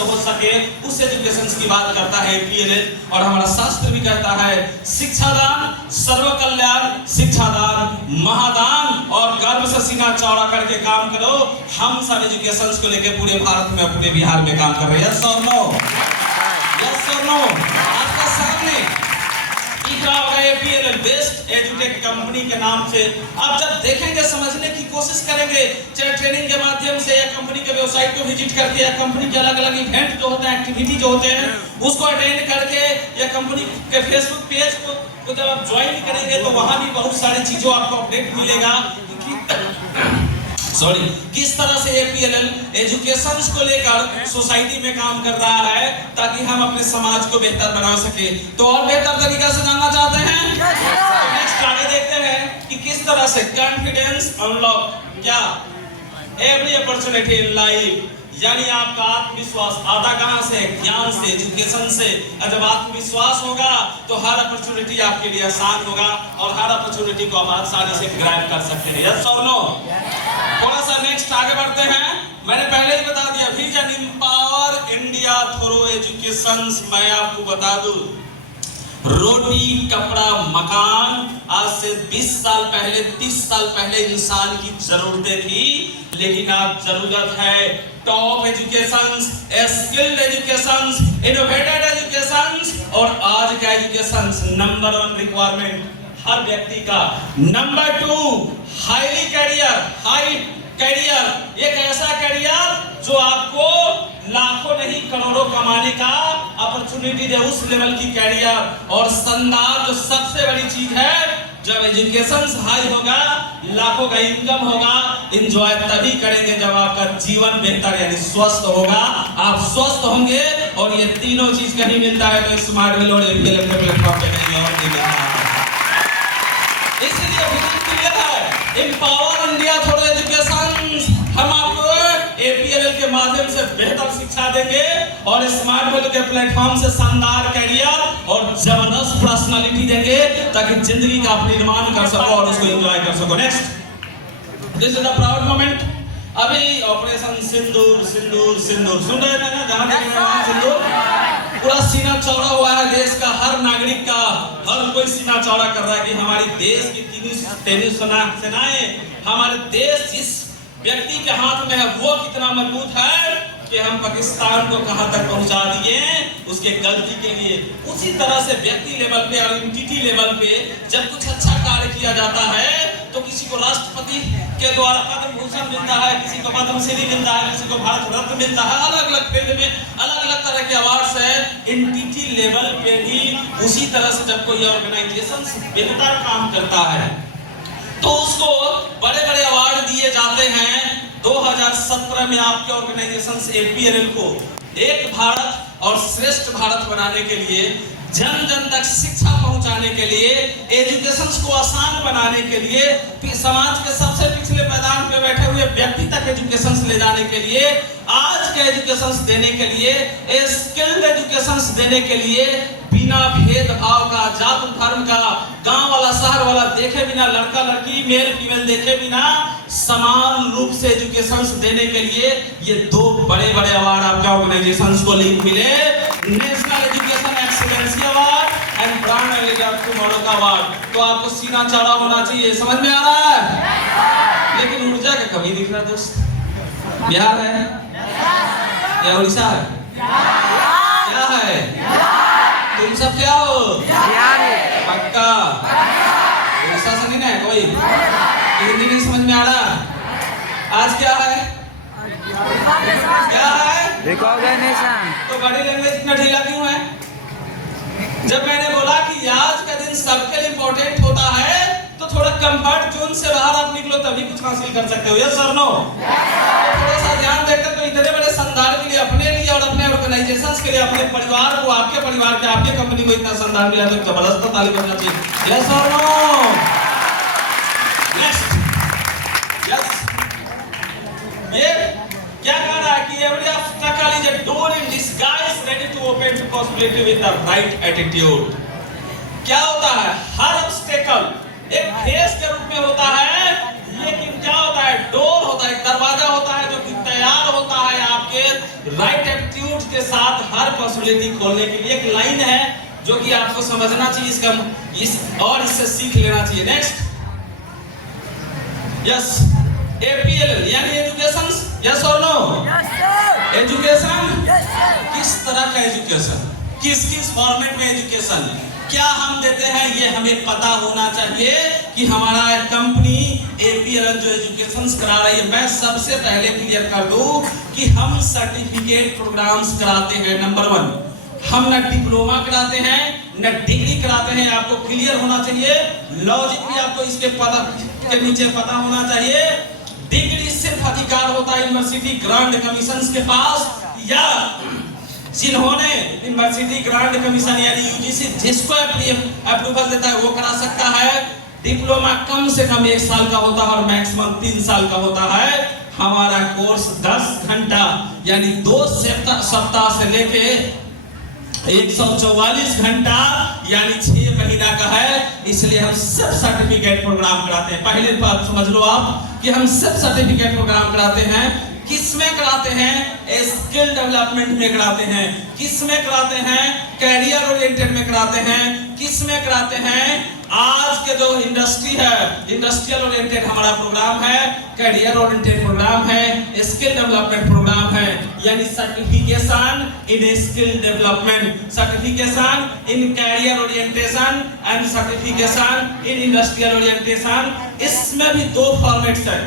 से हो सके उस एजुकेशन की बात करता है एपीएलएल। और हमारा शास्त्र भी कहता है शिक्षादान सर्व कल्याण, शिक्षादान महादान, और गर्व से सीना चौड़ा करके काम करो। हम सब एजुकेशन को लेके पूरे भारत में, पूरे बिहार में काम कर रहे हैं। यस और नो? यस और नो? आपका सामने एपीएलएल बेस्ट एजुटेक कंपनी के नाम से आप जब देखेंगे, समझने की कोशिश करेंगे, चाहे ट्रेनिंग के माध्यम से या कंपनी के वेबसाइट को विजिट करके या कंपनी के अलग अलग इवेंट जो होते हैं, एक्टिविटी जो होते हैं उसको अटेंड करके, या कंपनी के फेसबुक पेज को जब आप ज्वाइन करेंगे तो वहां भी बहुत सारी चीजों आपको अपडेट मिलेगा किस तरह से एपीएलएल एजुकेशन को लेकर सोसाइटी में काम कर रहा है ताकि हम अपने समाज को बेहतर बना सके। तो और बेहतर तरीका से जानना चाहते हैं? नेक्स्ट आगे देखते हैं कि किस तरह से कॉन्फिडेंस अनलॉक, क्या एवरी अपॉर्चुनिटी इन लाइफ, यानी आपका आत्मविश्वास आता कहां से? ज्ञान से, एजुकेशन से। जब आत्मविश्वास होगा तो हर अपॉर्चुनिटी आपके लिए आसान होगा और हर अपॉर्चुनिटी को आप आसानी से ग्रैब कर सकते हैं। यस और नो? थोड़ा सा नेक्स्ट आगे बढ़ते हैं। मैंने पहले ही बता दिया, vision empower India through education. मैं आपको बता दूं, रोटी कपड़ा मकान आज से 20 साल पहले, 30 साल पहले इंसान की जरूरतें थी, लेकिन आज जरूरत है top education, skilled education, innovated education. और आज का एजुकेशन नंबर 1 रिक्वायरमेंट हर व्यक्ति का। नंबर 2 हाईली हाई कैरियर, एक ऐसा कैरियर जो आपको लाखों नहीं करोड़ों कमाने का अपॉर्चुनिटी दे, उस लेवल की कैरियर। और शानदार जो सबसे बड़ी चीज है, जब एजुकेशन हाई होगा, लाखों का इनकम होगा, एंजॉय तभी करेंगे जब आपका जीवन बेहतर यानी स्वस्थ होगा। आप स्वस्थ होंगे और ये तीनों चीज कहीं मिलता है तो स्मार्ट विल और एपीएलएल के प्लेटफॉर्म पे नहीं और नहीं मिलता है। इसलिए विजन क्लियर है, एम्पावर इंडिया थ्रू एजुकेशन। हम आपको एपीएलएल के माध्यम से बेहतर शिक्षा देंगे और स्मार्ट विल के प्लेटफॉर्म से शानदार कैरियर और जबरदस्त पर्सनालिटी देंगे ताकि जिंदगी का आप निर्माण कर सको और उसको एंजॉय कर सको। Next, this is the proud moment. अभी ऑपरेशन सिंदूर सिंदूर सिंदूर सुन रहे हैं ना, जहां वहां सिंदूर, पूरा सीना चौड़ा हुआ है देश का, हर नागरिक का, हर कोई सीना चौड़ा कर रहा है कि हमारी देश की तीनों सेनाएं, हमारे देश जिस व्यक्ति के हाथ में है वो कितना मजबूत है कि हम पाकिस्तान को कहां तक पहुंचा दिए उसके गलती के लिए। उसी तरह से व्यक्ति लेवल पे और एंटिटी लेवल पे जब कुछ अच्छा कार्य किया जाता है तो किसी को राष्ट्रपति के द्वारा पद्म भूषण मिलता है, किसी को पद्मश्री मिलता है, किसी को भारत रत्न मिलता है, अलग अलग फील्ड में अलग अलग तरह के अवार्ड्स है। एंटिटी लेवल पे भी उसी तरह से जब कोई ऑर्गेनाइजेशन बेहतर काम करता है तो उसको बड़े बड़े अवार्ड दिए जाते हैं। 2017 में आपके ऑर्गेनाइजेशन से एपीएलएल को एक भारत और श्रेष्ठ भारत बनाने के लिए, जन जन तक शिक्षा पहुंचाने के लिए, एजुकेशन को आसान बनाने के लिए, समाज के सबसे पिछले मैदान पे बैठे हुए व्यक्ति तक एजुकेशन ले जाने के लिए, आज के एजुकेशन देने के लिए, स्किल्ड एजुकेशन देने के लिए, बिना भेदभाव का, जात धर्म का, गांव वाला शहर वाला देखे बिना, लड़का लड़की मेल फीमेल देखे बिना समान रूप से एजुकेशन देने के लिए ये 2 बड़े बड़े अवार्ड आपके ऑर्गेनाइजेशन को मिले। National education excellence award and brand leader tomorrow का अवार्ड। तो आपको सीना चौड़ा होना चाहिए, समझ में आ रहा है? लेकिन ऊर्जा का कमी दिख रहा दोस्त। बिहार है या उड़ीसा है? क्या है? तुम सब क्या हो? पक्का उड़ीसा से नहीं ना कोई? हिंदी नहीं समझ में आ रहा? आज क्या है? क्या है? रिकॉग्निशन। तो बॉडी लैंग्वेज इतना ढीला क्यों है? जब मैंने बोला कि आज का दिन सबके लिए इंपॉर्टेंट होता है तो थोड़ा कंफर्ट जोन से बाहर आप निकलो तभी कुछ हासिल कर सकते हो। यस और नो? थोड़ा सा ध्यान देकर तो इतने बड़े शानदार के लिए, अपने लिए और अपने ऑर्गेनाइजेशंस के लिए, अपने परिवार को, आपके परिवार के, आपके कंपनी को इतना शानदार मिला तो जबरदस्त ताली बजना चाहिए। यस और नो? नेक्स्ट, यस, ये क्या कह रहा है कि every obstacle is a door in disguise ready to open to possibility with the right attitude। क्या होता है? हर obstacle एक फेस के रूप में होता है, लेकिन क्या होता है? डोर होता है, एक दरवाजा होता है जो कि तैयार होता है आपके राइट एटीट्यूड के साथ हर पॉसिबिलिटी खोलने के लिए एक लाइन है जो कि आपको समझना चाहिए, इससे सीख लेना चाहिए। नेक्स्ट, यस, APLL यानी एजुकेशन, यस और नो? एजुकेशन किस तरह का एजुकेशन, किस किस फॉर्मेट में एजुकेशन क्या हम देते हैं, ये हमें पता होना चाहिए कि हमारा कंपनी APLL जो एजुकेशन करा रही है। मैं सबसे पहले क्लियर कर दूं कि हम सर्टिफिकेट प्रोग्राम्स कराते हैं। नंबर 1, हम न डिप्लोमा कराते हैं न डिग्री कराते हैं। आपको क्लियर होना चाहिए, लॉजिक भी आपको इसके पता के नीचे पता होना चाहिए। डिग्री सिर्फ अधिकार होता है यूनिवर्सिटी ग्रांट कमीशन के पास, या जिन्होंने यूनिवर्सिटी ग्रांट कमीशन यानी UGC जिसको अप्रूवल देता है वो करा सकता है। डिप्लोमा कम से कम 1 साल का होता है और मैक्सिमम 3 साल का होता है। हमारा कोर्स 10 घंटा यानी 2 सप्ताह से लेके 144 घंटा यानी 6 महीना का है। इसलिए हम सब सर्टिफिकेट प्रोग्राम कराते हैं। पहले बात समझ लो आप कि हम सब सर्टिफिकेट प्रोग्राम कराते हैं। किस में कराते हैं? स्किल डेवलपमेंट में कराते हैं। किस में कराते हैं? कैरियर ओरिएंटेड में कराते हैं। किस में कराते हैं? आज के जो इंडस्ट्री है, इंडस्ट्रियल ओरिएंटेड हमारा प्रोग्राम है, कैरियर ओरिएंटेड प्रोग्राम है, स्किल डेवलपमेंट प्रोग्राम है। यानी certification in skill development, certification in career orientation and certification in industrial orientation. इसमें भी 2 फॉर्मेट्स हैं।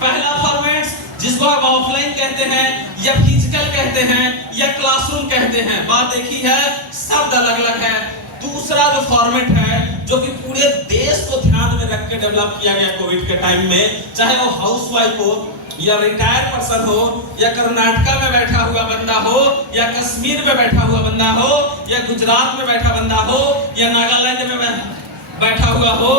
पहला फॉर्मेट जिसको आप ऑफलाइन कहते हैं या फिजिकल कहते हैं या क्लासरूम कहते हैं, बात एक ही है, शब्द अलग अलग है। दूसरा जो फॉर्मेट है जो कि पूरे देश को ध्यान में रख के डेवलप किया गया कोविड के टाइम में, चाहे वो हाउसवाइफ हो या रिटायर्ड पर्सन हो या कर्नाटका में बैठा हुआ बंदा हो या कश्मीर में बैठा हुआ बंदा हो या गुजरात में बैठा बंदा हो या नागालैंड में बैठा हुआ हो,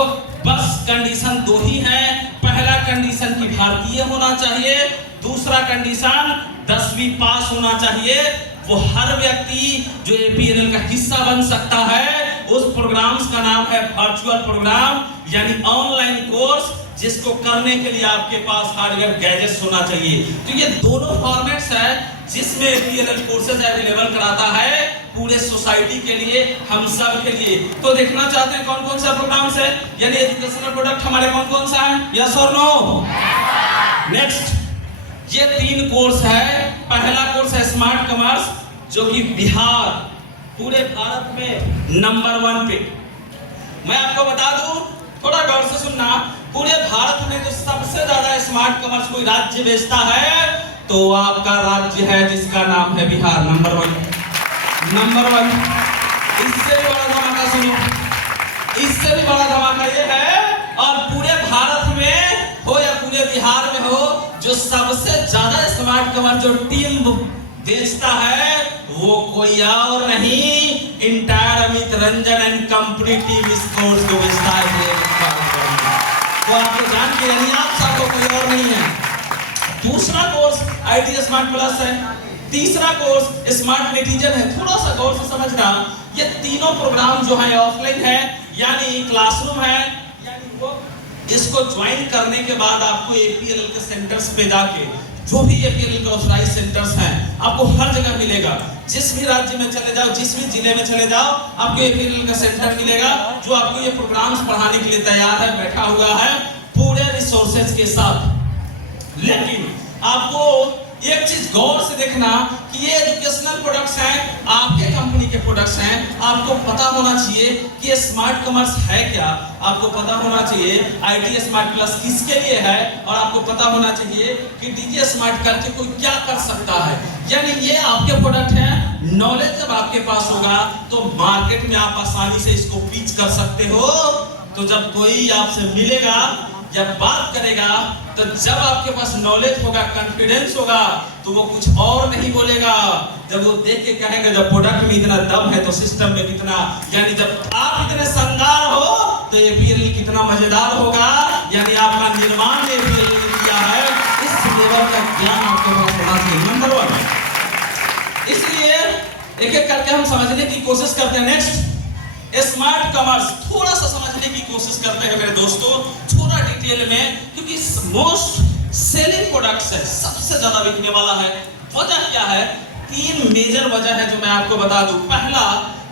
बस कंडीशन 2 ही है। पहला कंडीशन की भारतीय होना चाहिए, दूसरा कंडीशन 10वीं पास होना चाहिए। वो हर व्यक्ति जो APLL का हिस्सा बन सकता है। उस प्रोग्राम्स का नाम है वर्चुअल प्रोग्राम यानी ऑनलाइन कोर्स, जिसको करने के लिए आपके पास हार्डवेयर गैजेट्स होना चाहिए। तो ये दोनों फॉर्मेट्स है जिसमें APLL कोर्सेज अवेलेबल कराता है पूरे सोसाइटी के लिए, हम सब के लिए। तो देखना चाहते हैं कौन कौन सा प्रोग्राम्स है, यानी एजुकेशनल प्रोडक्ट हमारे कौन कौन सा है, यस और नो? नेक्स्ट, ये 3 कोर्स है। पहला कोर्स है स्मार्ट कॉमर्स जो कि बिहार पूरे भारत में नंबर 1 पे। मैं आपको बता दूं, थोड़ा गौर से सुनना, पूरे भारत में जो सबसे ज्यादा स्मार्ट कॉमर्स कोई राज्य बेचता है तो आपका राज्य है जिसका नाम है बिहार, नंबर 1। इससे भी बड़ा धमाका सुनो, इससे भी बड़ा धमाका ये है, और पूरे भारत में हो या पूरे बिहार में हो, जो सबसे ज्यादा स्मार्ट कॉमर्स जो टीम बेचता है वो कोई और नहीं, entire Amit Ranjan and company team sports को बेचता है। तो आपको जान के यानी आप सबको कोई और नहीं है। दूसरा कोर्स IT स्मार्ट प्लस है। तीसरा कोर्स स्मार्ट नेटिजन है। थोड़ा सा गौर से समझना, ये तीनों प्रोग्राम जो है ऑफलाइन है यानी क्लासरूम है, यानी वो इसको ज्वाइन करने के बाद आपको APLL के सेंटर्स पे जाके, जो भी APLL के ऑथराइज्ड सेंटर्स हैं आपको हर जगह मिलेगा। जिस भी राज्य में चले जाओ, जिस भी जिले में चले जाओ, आपको APLL का सेंटर मिलेगा जो आपको ये प्रोग्राम्स पढ़ाने के लिए तैयार है, बैठा हुआ है पूरे रिसोर्सेज के साथ। लेकिन आपको एक चीज गौर से देखना कि ये एजुकेशनल प्रोडक्ट्स हैं, आपके कंपनी के प्रोडक्ट्स हैं। आपको पता होना चाहिए कि स्मार्ट कॉमर्स है क्या, आपको पता होना चाहिए IT स्मार्ट प्लस किसके लिए है, और आपको पता होना चाहिए कि DG स्मार्ट करके कोई क्या कर सकता है। यानी ये आपके प्रोडक्ट हैं। नॉलेज जब आपके पास होगा तो मार्केट में आप आसानी से इसको पिच कर सकते हो। तो जब कोई आपसे मिलेगा, जब बात करेगा, तो जब आपके पास नॉलेज होगा, कॉन्फिडेंस होगा, तो वो कुछ और नहीं बोलेगा। जब वो देख के कहेंगे जब प्रोडक्ट में इतना दम है तो सिस्टम में कितना, यानी जब आप इतने शानदार हो तो APLL कितना मजेदार होगा। यानी आपका निर्माण APLL ने किया है, इस लेवल का ज्ञान आपके पास होना चाहिए, नंबर 1। इसलिए एक एक करके हम समझने की कोशिश करते हैं। नेक्स्ट, स्मार्ट कॉमर्स थोड़ा सा समझने की कोशिश करते हैं मेरे दोस्तों, थोड़ा डिटेल में, क्योंकि मोस्ट सेलिंग प्रोडक्ट्स है, सबसे ज्यादा बिकने वाला है। वजह क्या है? तीन मेजर वजह है जो मैं आपको बता दूं। पहला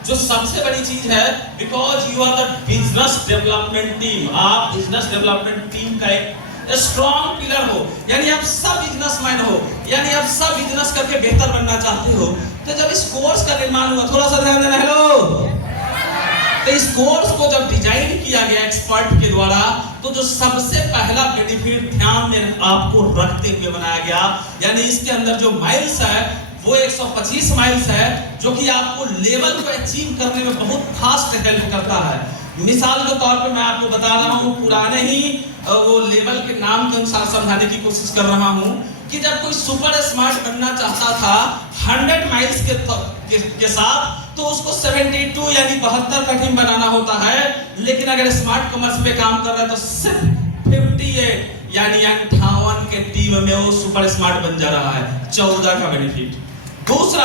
जो सबसे बड़ी चीज है, because you are the business development team, आप बिजनेस डेवलपमेंट टीम का एक स्ट्रॉन्ग पिलर हो, यानी आप सब बिजनेसमैन हो, यानी आप सब बिजनेस करके बेहतर बनना चाहते हो। तो जब इस कोर्स का निर्माण हुआ, थोड़ा सा ध्यान देना, हेलो, तो इस कोर्स को जब डिजाइन किया गया एक्सपर्ट के द्वारा, तो जो सबसे पहला बेनिफिट ध्यान में आपको रखते हुए बनाया गया, यानी इसके अंदर जो माइल्स है वो 125 माइल्स है, जो कि आपको लेवल को अचीव करने में बहुत फास्ट हेल्प करता है। मिसाल के तौर पे मैं आपको बता रहा हूँ, पुराने ही वो लेवल के नाम के अनुसार समझाने की कोशिश कर रहा हूँ कि जब कोई सुपर स्मार्ट बनना चाहता था 100 माइल्स के साथ, तो उसको 72 यानी 72 का टीम बनाना होता है। लेकिन अगर स्मार्ट कॉमर्स पे काम कर रहा है तो सिर्फ 58 यानी 58 के टीम में वो सुपर स्मार्ट बन जा रहा है। 14 का बेनिफिट। दूसरा,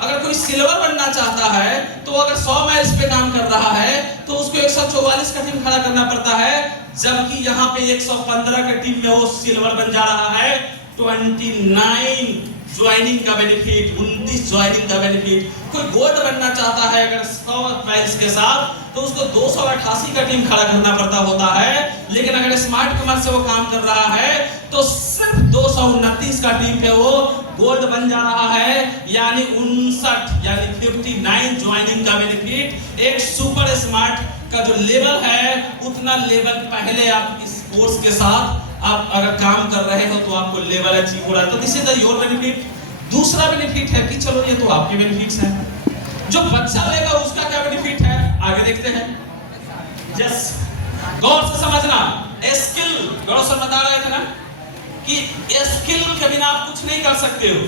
अगर कोई सिल्वर बनना चाहता है तो अगर 100 माइल्स पे काम कर रहा है तो उसको 144 का टीम खड़ा करना पड़ता है, जबकि यहाँ पे 115 के टीम में वो सिल्वर बन जा रहा है। 29 ज्वाइनिंग का बेनिफिट, 29 ज्वाइनिंग का बेनिफिट। कोई गोल्ड बनना चाहता है अगर 100 माइल्स के साथ, तो उसको 288 का टीम खड़ा करना पड़ता होता है। लेकिन अगर स्मार्ट कॉमर्स से वो काम कर रहा है तो सिर्फ 229 का टीम पे वो गोल्ड बन जा रहा है, यानी 59 यानी 59 ज्वाइनिंग का बेनिफिट। एक सुपर स्मार्ट का जो लेवल है, उतना लेवल पहले आप इस कोर्स के साथ आप अगर काम कर रहे हो तो आपको लेवल अचीव हो रहा है। तो this is the your benefit. दूसरा बेनिफिट है कि चलो ये तो आपके बेनिफिट्स हैं, जो बच्चा लेगा उसका क्या बेनिफिट है आगे देखते हैं। यस, गौर से समझना। स्किल, गौर से बता रहे थे ना कि स्किल के बिना आप कुछ नहीं कर सकते हो।